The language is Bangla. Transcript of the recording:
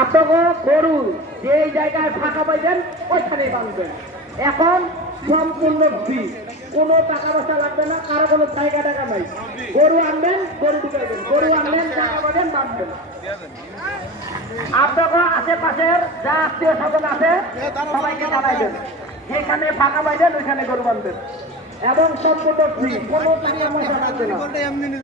আপনাকে গরু যে জায়গায় ফাঁকা পাইবেন ওইখানেই বাঁধবেন। এখন সম্পূর্ণ ফ্রি, কোনো টাকা পয়সা লাগবে না, কারো কোনো জায়গা টাকা নাই। গরু আনবেন, গরু ঢুকাইবেন, গরু আনবেন, টাকা পাবেন, বাঁধবেন। আপনাকে আশেপাশের যা আত্মীয় স্বজন আছে সবাইকে জানাইবেন, যেখানে ফাঁকা পাইবেন ওইখানে গরু বাঁধবেন এবং সম্পূর্ণ ফ্রি, কোনো টাকা পয়সা লাগবে না।